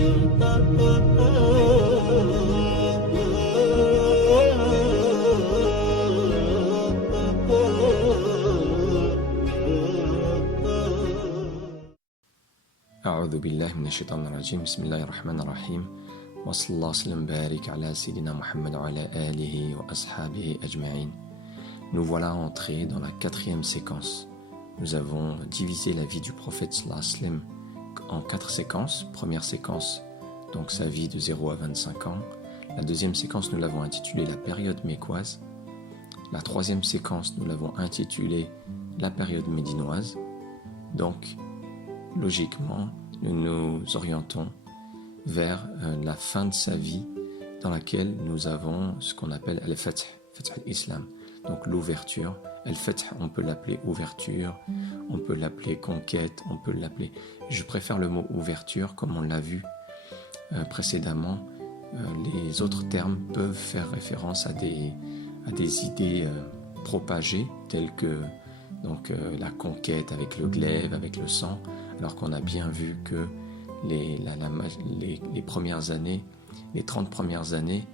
أعوذ بالله من الشيطان الرجيم بسم الله الرحمن الرحيم وصلى الله وسلم بارك على سيدنا محمد وعلى آله وأصحابه أجمعين. Nous voilà entrés dans la quatrième séquence. Nous avons divisé la vie du prophète sallallahu alayhi wa sallam en 4 séquences. Première séquence, donc sa vie de 0 à 25 ans. La deuxième séquence, nous l'avons intitulée la période mécoise. La troisième séquence, nous l'avons intitulée la période médinoise. Donc, logiquement, nous nous orientons vers la fin de sa vie dans laquelle nous avons ce qu'on appelle al-Fath, Fath al-Islam, donc l'ouverture. Al-Fath, on peut l'appeler ouverture, on peut l'appeler conquête, on peut l'appeler... Je préfère le mot ouverture, comme on l'a vu précédemment. Les autres termes peuvent faire référence à des idées propagées, telles que la conquête avec le glaive, avec le sang, alors qu'on a bien vu que les premières années, les 30 premières années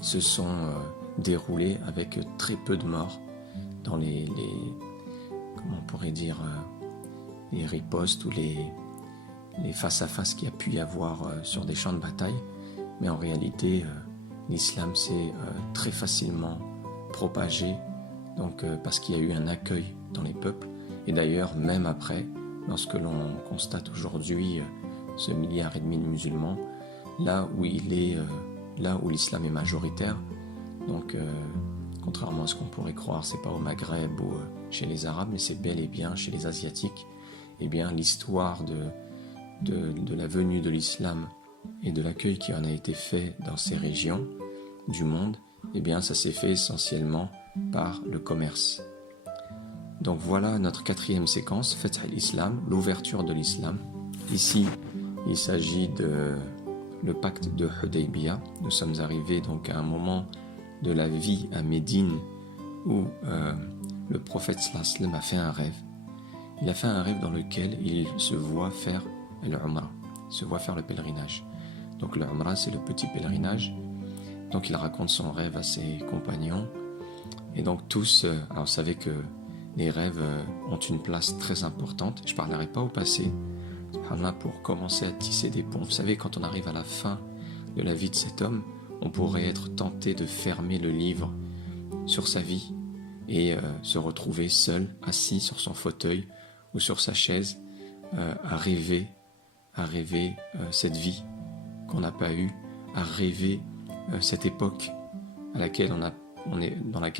se sont déroulées avec très peu de morts dans les comment on pourrait dire, les ripostes ou les face-à-face qu'il y a pu y avoir sur des champs de bataille. Mais en réalité, l'islam s'est très facilement propagé, donc parce qu'il y a eu un accueil dans les peuples. Et d'ailleurs, même après, lorsque l'on constate aujourd'hui ce 1,5 milliard de musulmans, là où l'islam est majoritaire, donc contrairement à ce qu'on pourrait croire, c'est pas au Maghreb ou chez les Arabes, mais c'est bel et bien chez les Asiatiques. Eh bien, l'histoire de la venue de l'islam et de l'accueil qui en a été fait dans ces régions du monde, eh bien, ça s'est fait essentiellement par le commerce. Donc voilà notre quatrième séquence, Fath al-Islam, l'ouverture de l'islam. Ici, il s'agit de le pacte de Hudaybiyah. Nous sommes arrivés donc à un moment de la vie à Médine où le prophète sallallahu alayhi wa sallam a fait un rêve. Il a fait un rêve dans lequel il se voit faire l'Umrah, il se voit faire le pèlerinage. Donc le Umrah, c'est le petit pèlerinage. Donc il raconte son rêve à ses compagnons. Et donc tous, alors vous savez que les rêves ont une place très importante. Je ne parlerai pas au passé, pour commencer à tisser des ponts. Vous savez, quand on arrive à la fin de la vie de cet homme, on pourrait être tenté de fermer le livre sur sa vie et se retrouver seul, assis sur son fauteuil ou sur sa chaise, à rêver cette vie qu'on n'a pas eue, à rêver cette époque dans laquelle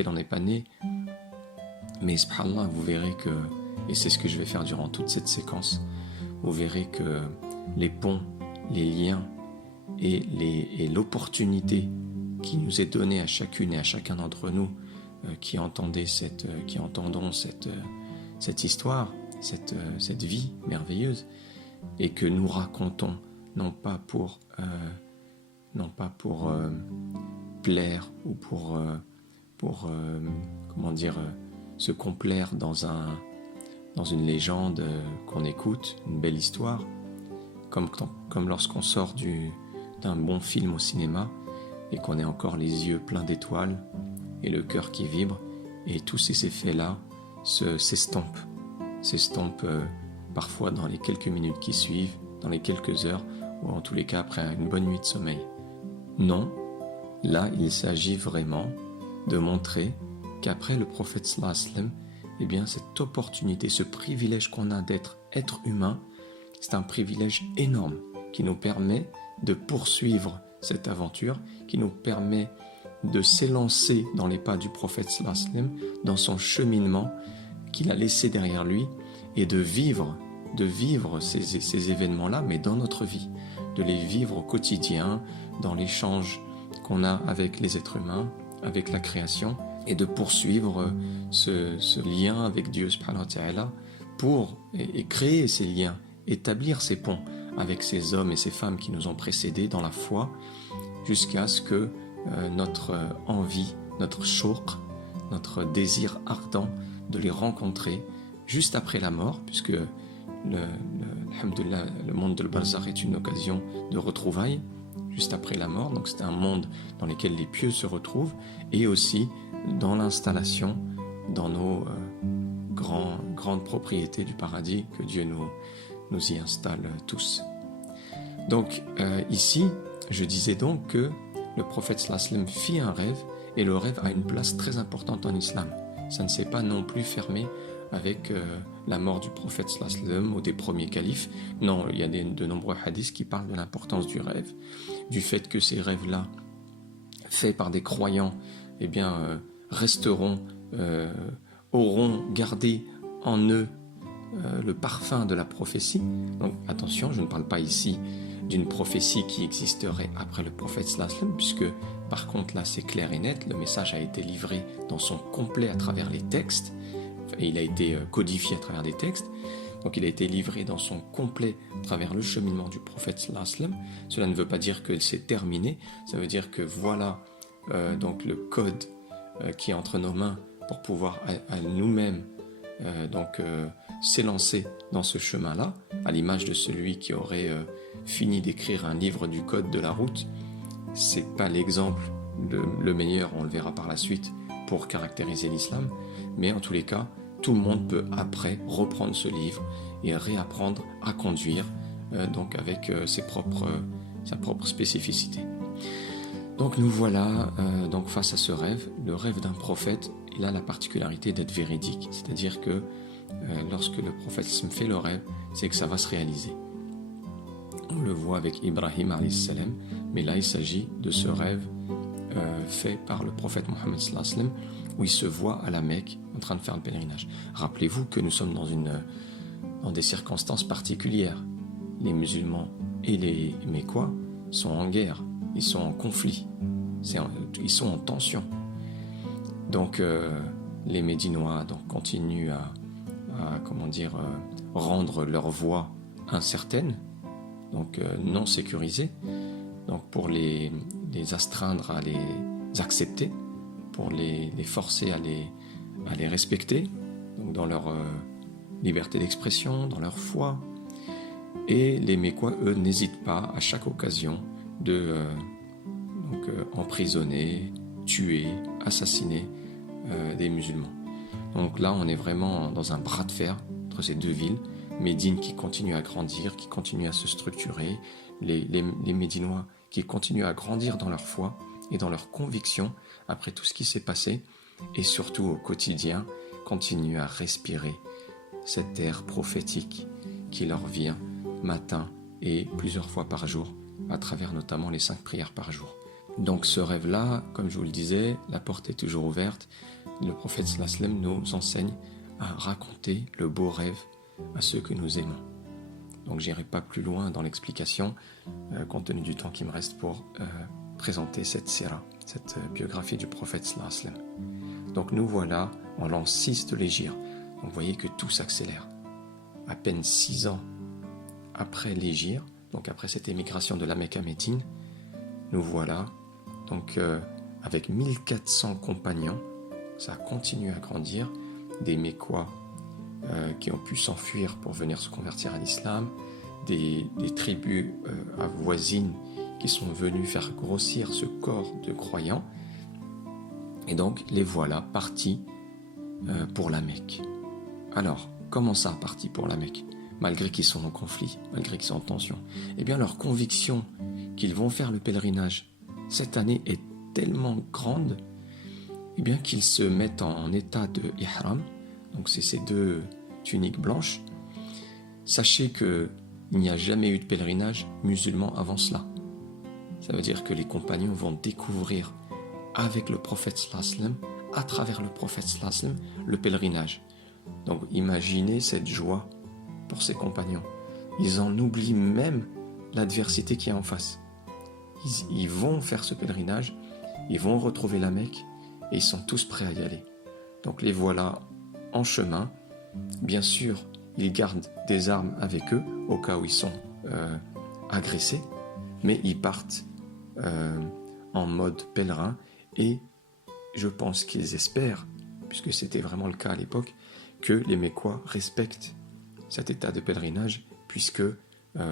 on n'est pas né. Mais subhanallah, vous verrez que, et c'est ce que je vais faire durant toute cette séquence, vous verrez que les ponts, les liens et l'opportunité qui nous est donnée à chacune et à chacun d'entre nous qui entendons cette histoire, cette vie merveilleuse, et que nous racontons non pas pour plaire ou pour comment dire, se complaire dans une légende qu'on écoute, une belle histoire, comme lorsqu'on sort d'un bon film au cinéma et qu'on ait encore les yeux pleins d'étoiles et le cœur qui vibre, et tous ces effets-là s'estompent parfois dans les quelques minutes qui suivent, dans les quelques heures, ou en tous les cas après une bonne nuit de sommeil. Non, là il s'agit vraiment de montrer qu'après le prophète sallallahu alayhi wa sallam, eh bien cette opportunité, ce privilège qu'on a d'être être humain, c'est un privilège énorme qui nous permet de poursuivre cette aventure, qui nous permet de s'élancer dans les pas du prophète sallallahu alayhi wa sallam, dans son cheminement qu'il a laissé derrière lui, et de vivre ces événements-là, mais dans notre vie, de les vivre au quotidien, dans l'échange qu'on a avec les êtres humains, avec la création, et de poursuivre ce lien avec Dieu subhanahu wa ta'ala et créer ces liens, établir ces ponts avec ces hommes et ces femmes qui nous ont précédés dans la foi, jusqu'à ce que notre envie, notre shauq, notre désir ardent de les rencontrer juste après la mort, puisque alhamdoulilah, le monde de Barzakh est une occasion de retrouvailles juste après la mort. Donc c'est un monde dans lequel les pieux se retrouvent, et aussi dans l'installation dans nos grandes propriétés du paradis, que Dieu nous y installe tous. Donc ici, je disais donc que le prophète sallallahu alayhi wa sallam fit un rêve, et le rêve a une place très importante en islam. Ça ne s'est pas non plus fermé avec la mort du prophète sallallahu alayhi wa sallam ou des premiers califes. Non, il y a de nombreux hadiths qui parlent de l'importance du rêve, du fait que ces rêves-là, faits par des croyants, eh bien, resteront, auront gardé en eux le parfum de la prophétie. Donc attention, je ne parle pas ici d'une prophétie qui existerait après le prophète sallallahu alayhi wa sallam, puisque par contre là c'est clair et net, le message a été livré dans son complet à travers les textes, et il a été codifié à travers des textes, donc il a été livré dans son complet à travers le cheminement du prophète sallallahu alayhi wa sallam. Cela ne veut pas dire que c'est terminé, ça veut dire que voilà donc le code qui est entre nos mains pour pouvoir à nous-mêmes s'élancer dans ce chemin-là, à l'image de celui qui aurait fini d'écrire un livre du code de la route. C'est pas l'exemple le meilleur, on le verra par la suite, pour caractériser l'islam, mais en tous les cas, tout le monde peut après reprendre ce livre et réapprendre à conduire donc avec sa propre spécificité. Donc nous voilà donc face à ce rêve, le rêve d'un prophète. Il a la particularité d'être véridique, c'est-à-dire que lorsque le prophète fait le rêve, c'est que ça va se réaliser. On le voit avec Ibrahim alayhi salam, mais là il s'agit de ce rêve fait par le prophète Mohammed sallallahu alayhi wa sallam, où il se voit à la Mecque en train de faire le pèlerinage. Rappelez-vous que nous sommes dans des circonstances particulières. Les musulmans et les Mécois sont en guerre, ils sont en conflit, ils sont en tension. Donc les Médinois continuent à rendre leur voie incertaine, donc non sécurisée, donc pour les astreindre à les accepter, pour les forcer à les respecter, donc dans leur liberté d'expression, dans leur foi. Et les Mécois, eux, n'hésitent pas à chaque occasion de emprisonner, tuer, assassiner des musulmans. Donc là, on est vraiment dans un bras de fer entre ces deux villes. Médine qui continue à grandir, qui continue à se structurer, les Médinois qui continuent à grandir dans leur foi et dans leurs convictions après tout ce qui s'est passé, et surtout au quotidien, continuent à respirer cet air prophétique qui leur vient matin et plusieurs fois par jour, à travers notamment les 5 prières par jour. Donc ce rêve-là, comme je vous le disais, la porte est toujours ouverte. Le prophète sallallahu alayhi wa sallam nous enseigne à raconter le beau rêve à ceux que nous aimons. Donc j'irai pas plus loin dans l'explication, compte tenu du temps qui me reste pour présenter cette sira, cette biographie du prophète sallallahu alayhi wa sallam. Donc nous voilà en l'an 6 de l'Hégire. Donc vous voyez que tout s'accélère. À peine 6 ans après l'Hégire, donc après cette émigration de la Mecque à Médine, nous voilà donc avec 1400 compagnons. Ça continue à grandir, des Mécois qui ont pu s'enfuir pour venir se convertir à l'islam, des tribus voisines qui sont venues faire grossir ce corps de croyants, et donc les voilà partis pour la Mecque. Alors, comment ça, partis pour la Mecque, malgré qu'ils sont en conflit, malgré qu'ils sont en tension? Eh bien, leur conviction qu'ils vont faire le pèlerinage cette année est tellement grande, eh bien qu'ils se mettent en état de ihram, donc c'est ces 2 tuniques blanches. Sachez qu'il n'y a jamais eu de pèlerinage musulman avant cela. Ça veut dire que les compagnons vont découvrir avec le prophète sallallahu alayhi wa sallam, à travers le prophète sallallahu alayhi wa sallam, le pèlerinage. Donc imaginez cette joie pour ces compagnons. Ils en oublient même l'adversité qui est en face. Ils vont faire ce pèlerinage, ils vont retrouver la Mecque, et ils sont tous prêts à y aller. Donc les voilà en chemin. Bien sûr, ils gardent des armes avec eux au cas où ils sont agressés, mais ils partent en mode pèlerin, et je pense qu'ils espèrent, puisque c'était vraiment le cas à l'époque, que les Mécois respectent cet état de pèlerinage, puisque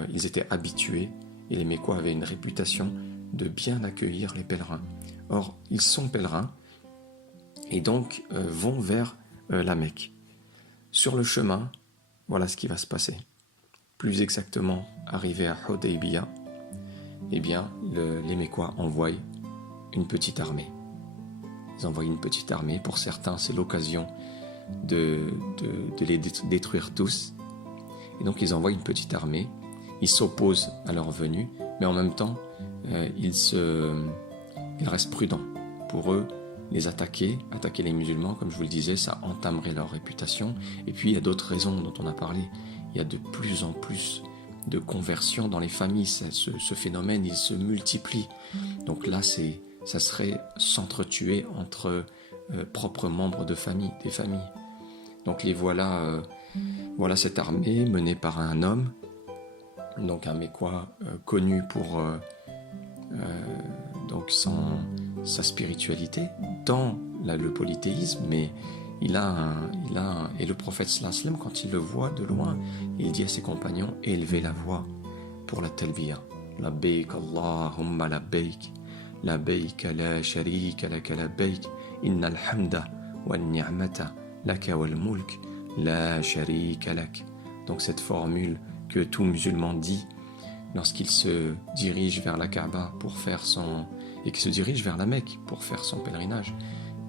ils étaient habitués, et les Mécois avaient une réputation de bien accueillir les pèlerins. Or, ils sont pèlerins, et donc vont vers la Mecque. Sur le chemin, voilà ce qui va se passer. Plus exactement, arrivé à Hudaybiyah, eh bien, les Mécois envoient une petite armée. Ils envoient une petite armée. Pour certains, c'est l'occasion de les détruire tous. Et donc, ils envoient une petite armée. Ils s'opposent à leur venue, mais en même temps, ils restent prudents. Pour eux, les attaquer les musulmans, comme je vous le disais, ça entamerait leur réputation. Et puis, il y a d'autres raisons dont on a parlé. Il y a de plus en plus de conversions dans les familles. Ce phénomène, il se multiplie. Donc là, ça serait s'entretuer entre propres membres des familles. Donc les voilà cette armée menée par un homme, donc un Mécois connu pour donc sa spiritualité dans le polythéisme, mais et le prophète sallallahu alayhi wa sallam, quand il le voit de loin, il dit à ses compagnons, élevez la voix pour la talbiya. Labbaik Allahumma labbaik, labbaik la sharika laka labbaik, innal hamda wal ni'mata laka wal mulk la sharika lak. Donc cette formule que tout musulman dit lorsqu'il se dirige vers la Kaaba et qu'il se dirige vers la Mecque pour faire son pèlerinage,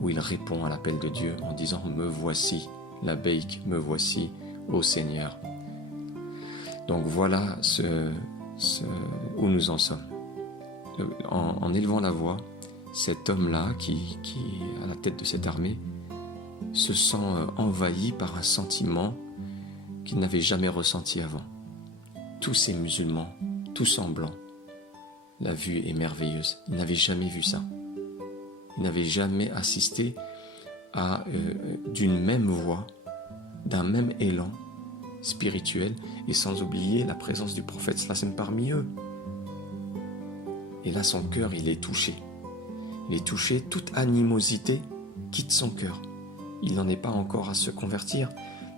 où il répond à l'appel de Dieu en disant « Me voici, labbaik, me voici, ô Seigneur ». Donc voilà où nous en sommes. En élevant la voix, cet homme-là, qui est à la tête de cette armée, se sent envahi par un sentiment qu'il n'avait jamais ressenti avant. Tous ces musulmans, tous en blanc, la vue est merveilleuse. Il n'avait jamais vu ça. Il n'avait jamais assisté à d'une même voix, d'un même élan spirituel, et sans oublier la présence du prophète sallallahu alayhi wa sallam parmi eux. Et là, son cœur, il est touché. Il est touché, toute animosité quitte son cœur. Il n'en est pas encore à se convertir,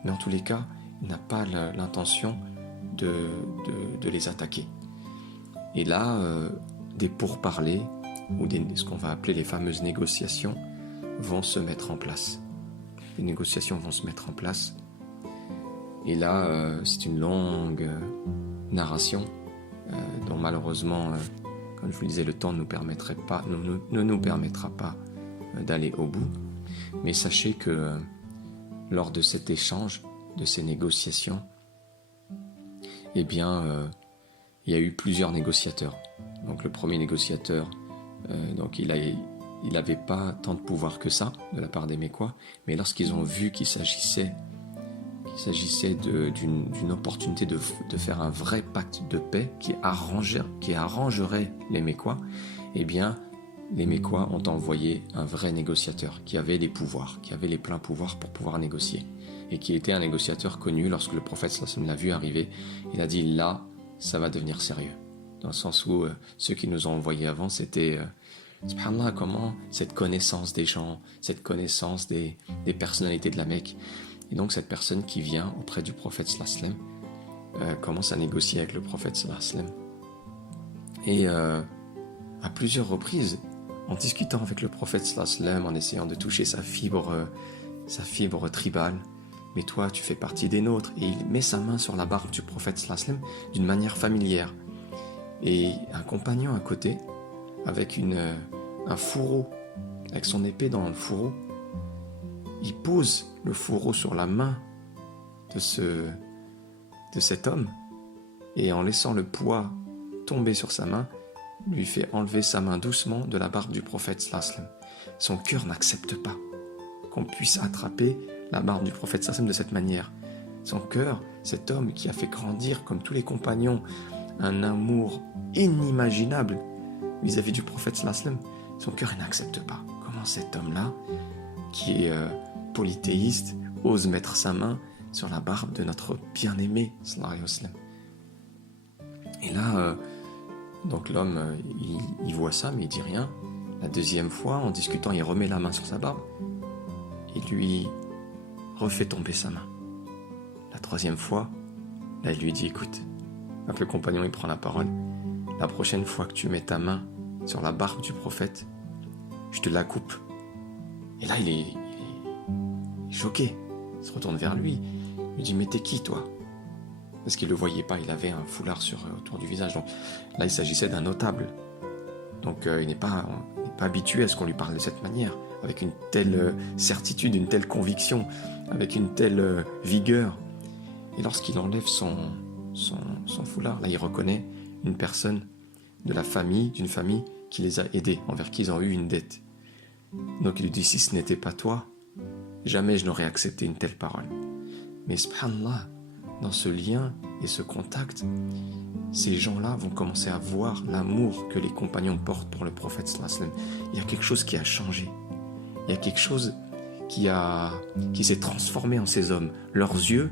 mais en tous les cas, il n'a pas l'intention de les attaquer. Et là, des pourparlers, ou ce qu'on va appeler les fameuses négociations, vont se mettre en place. Les négociations vont se mettre en place. Et là, c'est une longue narration dont malheureusement, comme je vous le disais, le temps ne nous permettra pas d'aller au bout. Mais sachez que lors de cet échange, de ces négociations, eh bien, il y a eu plusieurs négociateurs. Donc le premier négociateur, donc il n'avait pas tant de pouvoir que ça de la part des Mécois, mais lorsqu'ils ont vu qu'il s'agissait d'une opportunité de faire un vrai pacte de paix qui arrangerait les Mécois, eh bien les Mécois ont envoyé un vrai négociateur qui avait les pouvoirs, qui avait les pleins pouvoirs pour pouvoir négocier, et qui était un négociateur connu. Lorsque le prophète sallallahu alayhi wa sallam l'a vu arriver, il a dit là, ça va devenir sérieux, dans le sens où ceux qui nous ont envoyés avant, c'était subhanallah, comment cette connaissance des gens, cette connaissance des personnalités de la Mecque. Et donc cette personne qui vient auprès du prophète sallallahu alayhi wa sallam commence à négocier avec le prophète sallallahu alayhi wa sallam. Et à plusieurs reprises, en discutant avec le prophète sallallahu alayhi wa sallam, en essayant de toucher sa fibre tribale, mais toi tu fais partie des nôtres, et il met sa main sur la barbe du prophète sallallahu alayhi wa sallam d'une manière familière. Et un compagnon à côté, avec un fourreau, avec son épée dans le fourreau, il pose le fourreau sur la main de cet homme, et en laissant le poids tomber sur sa main, lui fait enlever sa main doucement de la barbe du prophète sallallahu alayhi wa sallam. Son cœur n'accepte pas qu'on puisse attraper la barbe du prophète sallallahu alayhi wa sallam de cette manière. Son cœur, cet homme qui a fait grandir, comme tous les compagnons, un amour inimaginable vis-à-vis du prophète sallallahu alayhi wa sallam, son cœur n'accepte pas. Comment cet homme-là, qui est polythéiste, ose mettre sa main sur la barbe de notre bien-aimé sallallahu alayhi wa sallam. Et là, donc l'homme, il voit ça, mais il dit rien. La deuxième fois, en discutant, il remet la main sur sa barbe et lui refait tomber sa main. La troisième fois, Là, il lui dit, écoute, donc le compagnon, il prend la parole. La prochaine fois que tu mets ta main sur la barbe du prophète, je te la coupe. Et là, il est choqué. Il se retourne vers lui. Il lui dit, mais t'es qui, toi? Parce qu'il ne le voyait pas, il avait un foulard autour du visage. Donc là, il s'agissait d'un notable. Donc il n'est pas habitué à ce qu'on lui parle de cette manière, avec une telle certitude, une telle conviction, avec une telle vigueur. Et lorsqu'il enlève son foulard, là, il reconnaît une personne de la famille, d'une famille qui les a aidés, envers qui ils ont eu une dette. Donc il lui dit, si ce n'était pas toi, jamais je n'aurais accepté une telle parole. Mais subhanallah, dans ce lien et ce contact, ces gens-là vont commencer à voir l'amour que les compagnons portent pour le prophète sallallahu alayhi wa sallam. Il y a quelque chose qui a changé. Il y a quelque chose qui s'est transformé en ces hommes. Leurs yeux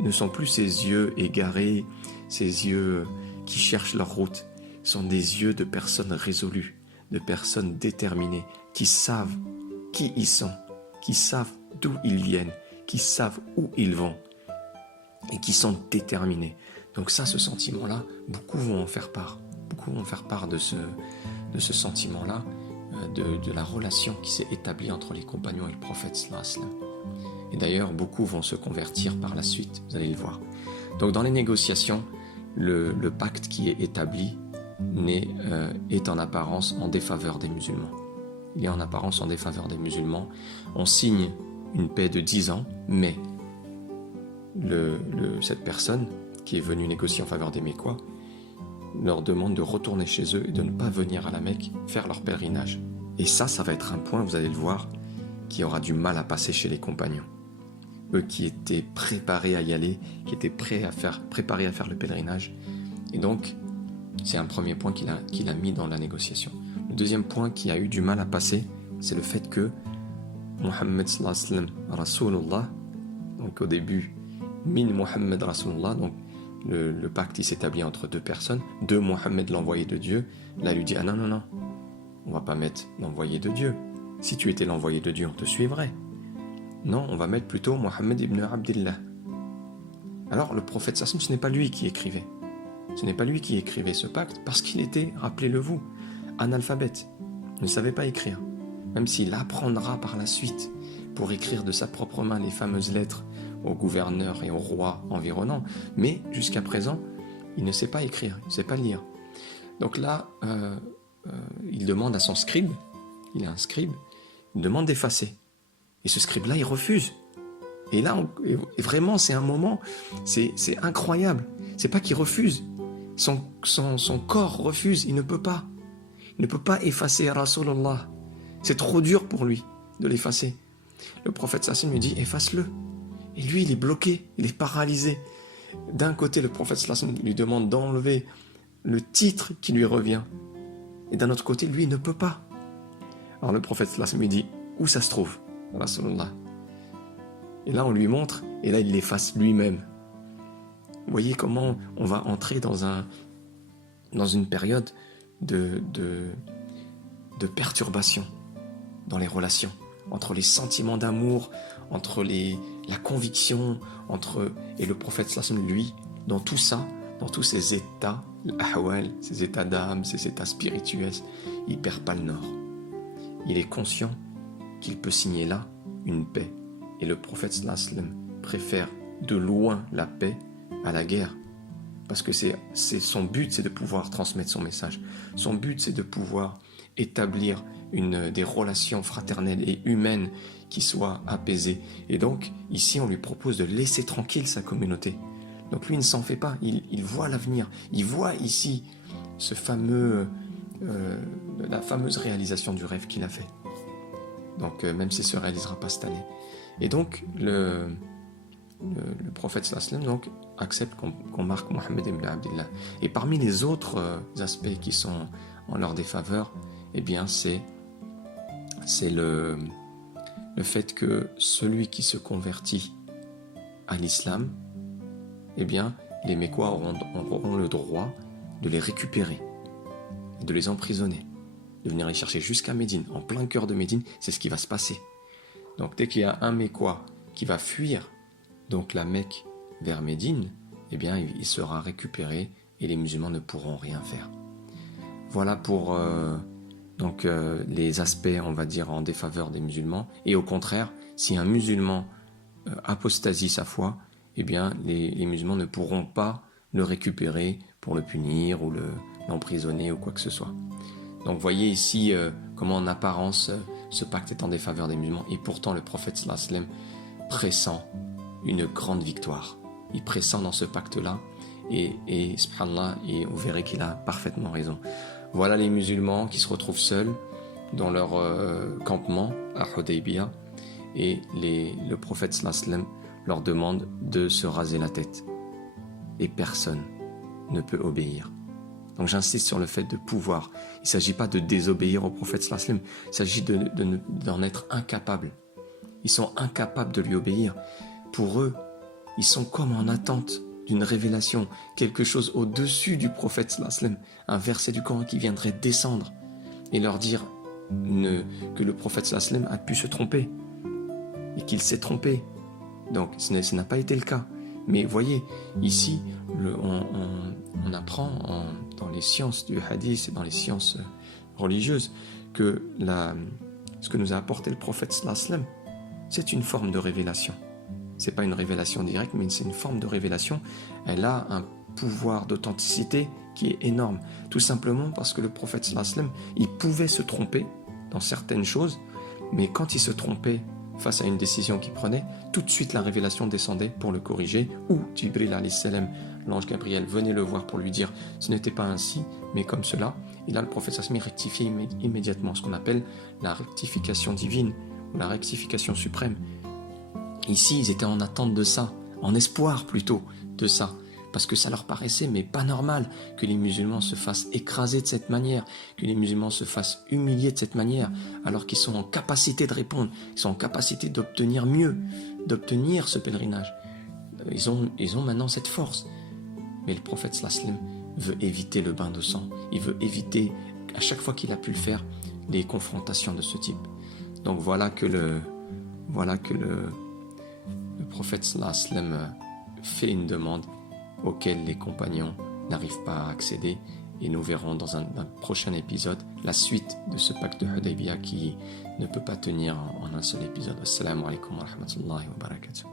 ne sont plus ces yeux égarés, ces yeux qui cherchent leur route. Ce sont des yeux de personnes résolues, de personnes déterminées, qui savent qui ils sont, qui savent d'où ils viennent, qui savent où ils vont et qui sont déterminés. Donc ça, ce sentiment-là, beaucoup vont en faire part. Beaucoup vont faire part de ce sentiment-là, de la relation qui s'est établie entre les compagnons et le prophète sallallahu alayhi wa sallam. Et d'ailleurs, beaucoup vont se convertir par la suite, vous allez le voir. Donc dans les négociations, le pacte qui est établi est en apparence en défaveur des musulmans. Il est en apparence en défaveur des musulmans. On signe une paix de 10 ans, mais cette personne qui est venue négocier en faveur des Mécois leur demande de retourner chez eux et de ne pas venir à la Mecque faire leur pèlerinage. Et ça va être un point, vous allez le voir, qui aura du mal à passer chez les compagnons. Eux qui étaient préparés à y aller, qui étaient préparés à faire le pèlerinage. Et donc, c'est un premier point qu'il a mis dans la négociation. Le deuxième point qui a eu du mal à passer, c'est le fait que Muhammad sallallahu alayhi wa sallam, Rasulullah, donc au début, Min Muhammad Rasulullah, donc le pacte il s'établit entre deux personnes, de Muhammad l'envoyé de Dieu. Là, il lui dit, ah non, on va pas mettre l'envoyé de Dieu. Si tu étais l'envoyé de Dieu, on te suivrait. Non, on va mettre plutôt Muhammad ibn Abdillah. Alors, le prophète sallallahu alayhi wa sallam, ce n'est pas lui qui écrivait. Ce n'est pas lui qui écrivait ce pacte, parce qu'il était, rappelez-le-vous, analphabète. Il ne savait pas écrire. Même s'il apprendra par la suite, pour écrire de sa propre main les fameuses lettres aux gouverneurs et aux rois environnants, mais jusqu'à présent, il ne sait pas écrire, il ne sait pas lire. Donc là, il demande à son scribe, il est un scribe, il demande d'effacer. Et ce scribe-là, il refuse. Et là, vraiment, c'est un moment, c'est incroyable. C'est pas qu'il refuse, son corps refuse, il ne peut pas. Il ne peut pas effacer Rasulullah. C'est trop dur pour lui de l'effacer. Le prophète sallallahu alayhi wa sallam lui dit, efface-le. Et lui, il est bloqué, il est paralysé. D'un côté, le prophète sallallahu alayhi wa sallam lui demande d'enlever le titre qui lui revient. Et d'un autre côté, lui, il ne peut pas. Alors le prophète sallallahu alayhi wa sallam lui dit, où ça se trouve, Rasulullah? Et là, on lui montre, et là, il l'efface lui-même. Vous voyez comment on va entrer dans une période de perturbation dans les relations, entre les sentiments d'amour, entre la conviction, et le prophète sallallahu alayhi wa sallam, lui, dans tout ça, dans tous ces états, l'ahwal, ces états d'âme, ces états spirituels, il ne perd pas le nord. Il est conscient qu'il peut signer là une paix. Et le prophète sallallahu alayhi wa sallam préfère de loin la paix à la guerre. Parce que c'est son but, c'est de pouvoir transmettre son message. Son but, c'est de pouvoir établir des relations fraternelles et humaines qui soient apaisées. Et donc, ici, on lui propose de laisser tranquille sa communauté. Donc lui, il ne s'en fait pas. Il voit l'avenir. Il voit ici la fameuse réalisation du rêve qu'il a fait. Donc, même si ça ne se réalisera pas cette année. Et donc, le prophète sallallahu alayhi wa sallam donc, accepte qu'on marque Muhammad ibn Abdillah. Et parmi les autres aspects qui sont en leur défaveur, eh bien, c'est le fait que celui qui se convertit à l'islam, eh bien, les Mécois auront le droit de les récupérer, de les emprisonner, de venir les chercher jusqu'à Médine. En plein cœur de Médine, c'est ce qui va se passer. Donc, dès qu'il y a un Mécois qui va fuir donc la Mecque vers Médine, eh bien, il sera récupéré et les musulmans ne pourront rien faire. Voilà pour les aspects, on va dire, en défaveur des musulmans. Et au contraire, si un musulman apostasie sa foi, eh bien, les musulmans ne pourront pas le récupérer pour le punir ou l'emprisonner ou quoi que ce soit. Donc, voyez ici comment en apparence ce pacte est en défaveur des musulmans. Et pourtant, le prophète sallallahu alayhi wa sallam pressent une grande victoire. Il pressent dans ce pacte-là. Et subhanallah, et vous verrez qu'il a parfaitement raison. Voilà les musulmans qui se retrouvent seuls dans leur campement à Hudaybiyah. Et le prophète sallallahu alayhi wa sallam leur demande de se raser la tête. Et personne ne peut obéir. Donc j'insiste sur le fait de pouvoir. Il ne s'agit pas de désobéir au prophète sallallahu alayhi wa sallam. Il s'agit d'en être incapable. Ils sont incapables de lui obéir. Pour eux, ils sont comme en attente d'une révélation, quelque chose au-dessus du prophète sallallahu alayhi wa sallam, un verset du Coran qui viendrait descendre et leur dire que le prophète sallallahu alayhi wa sallam a pu se tromper et qu'il s'est trompé. Donc ce n'a pas été le cas. Mais voyez, ici, on apprend dans les sciences du hadith et dans les sciences religieuses que ce que nous a apporté le prophète sallallahu alayhi wa sallam, c'est une forme de révélation. C'est pas une révélation directe, mais c'est une forme de révélation. Elle a un pouvoir d'authenticité qui est énorme. Tout simplement parce que le prophète sallallahu alayhi wa sallam, il pouvait se tromper dans certaines choses, mais quand il se trompait face à une décision qu'il prenait, tout de suite la révélation descendait pour le corriger, ou Jibril alayhi salam, l'ange Gabriel, venait le voir pour lui dire ce n'était pas ainsi, mais comme cela. Et là, le prophète sallallahu alayhi wa sallam rectifiait immédiatement, ce qu'on appelle la rectification divine, ou la rectification suprême. Ici, ils étaient en attente de ça, en espoir plutôt de ça, parce que ça leur paraissait mais pas normal que les musulmans se fassent écraser de cette manière, que les musulmans se fassent humilier de cette manière, alors qu'ils sont en capacité de répondre, ils sont en capacité d'obtenir mieux, d'obtenir ce pèlerinage. Ils ont maintenant cette force. Mais le prophète sallallahu alayhi wa sallam veut éviter le bain de sang, il veut éviter, à chaque fois qu'il a pu le faire, les confrontations de ce type. Donc voilà que le prophète sallallahu alayhi wa sallam fait une demande auquel les compagnons n'arrivent pas à accéder, et nous verrons dans un prochain épisode la suite de ce pacte de Hudaybiyah qui ne peut pas tenir en un seul épisode. Assalamu alaikum wa rahmatullahi wa barakatuh.